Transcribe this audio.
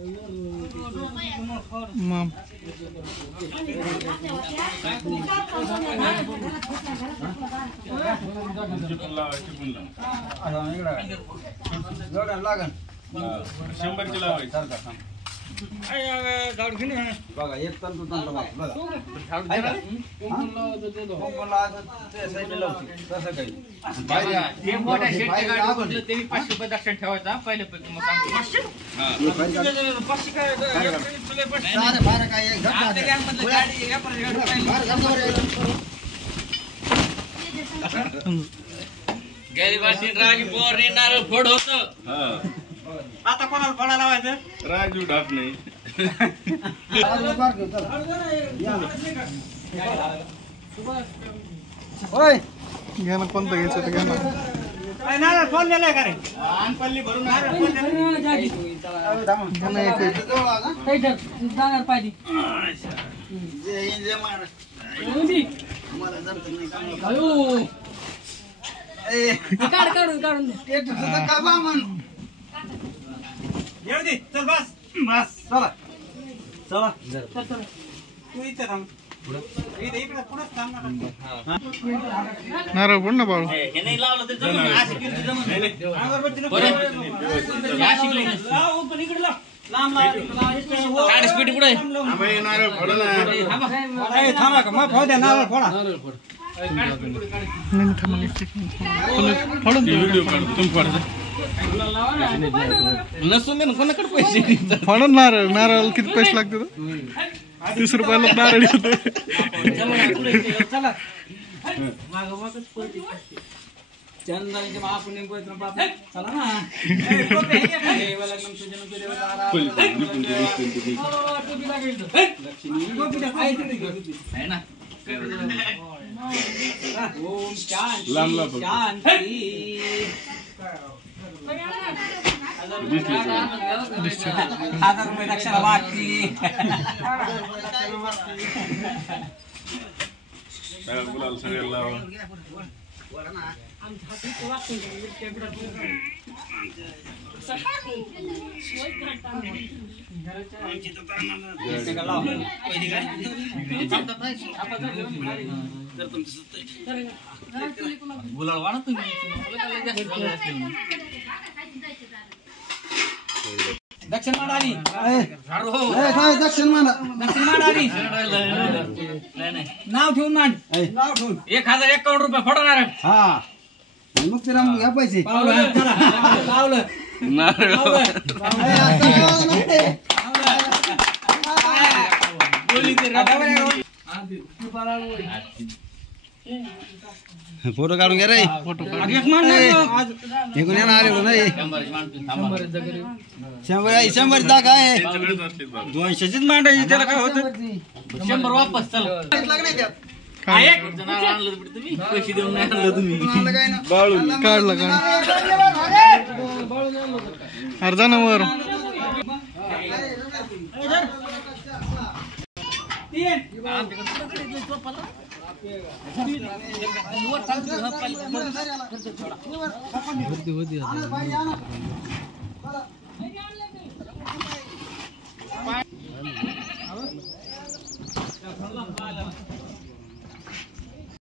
मग शंभरची लावायची बघा एक तंतू तंतू बघा तसं काही ठेवायचा पहिले राजी पोर नारळ फोड होत आता कोणाला फोडा लावायचं राजू ढाप नाही घ्या ना कोणतं घ्यायचं ते घ्या ना नारळ फोन दिलाय का रे अनपल्ली भरून नारळ फोन जाणार पाहिजे काढून काढून येऊ दे चल बस बस चला चला तू इथे थांब इकडे पुढेच थांब ना नारळ फोड ना बाळू हे नाही लावलं तर जमून अशी किती जमून लाव पण इकडे लाव लांब लाव गाडी स्पीड पुढे नारळ फोड ना थांबा का मग फोड द्या नारळ फोडा फोडून व्हिडिओ काढतो तुम्ही फोडा नसून दे ना कोणाकडे पैसे फोडून नारळ नारळ किती पैसे लागतात 30 रुपयाला नारळ येतो चला माग मागच पळते चंदनचे महापुण्य पवित्र बाप चला ना देवालग्नम सुजनम देवतारा टोपी लागेल लक्ष्मी गोपी आहे ना ओम शांती शांती 1000 रुपये दक्षिणा बाकी गुलाल सगळ्याला लावा गुलाल वाढा तुम्ही दक्षिण मांड आली दक्षिण माना दक्षिण मांड आली नाव ठेवून मांड नाव ठेवून 1051 रुपये फोडणार हा मग तिला घ्या पैसे पावलं चला पावलं फोटो काढून घ्या रे फोटो आले नाही 100 दाखा आहे 200चीच मांडायची त्याला काय होतं 100 वापस चला तुम्ही पैसे देऊन नाही आणलं तुम्ही काढलं का अर्धानावर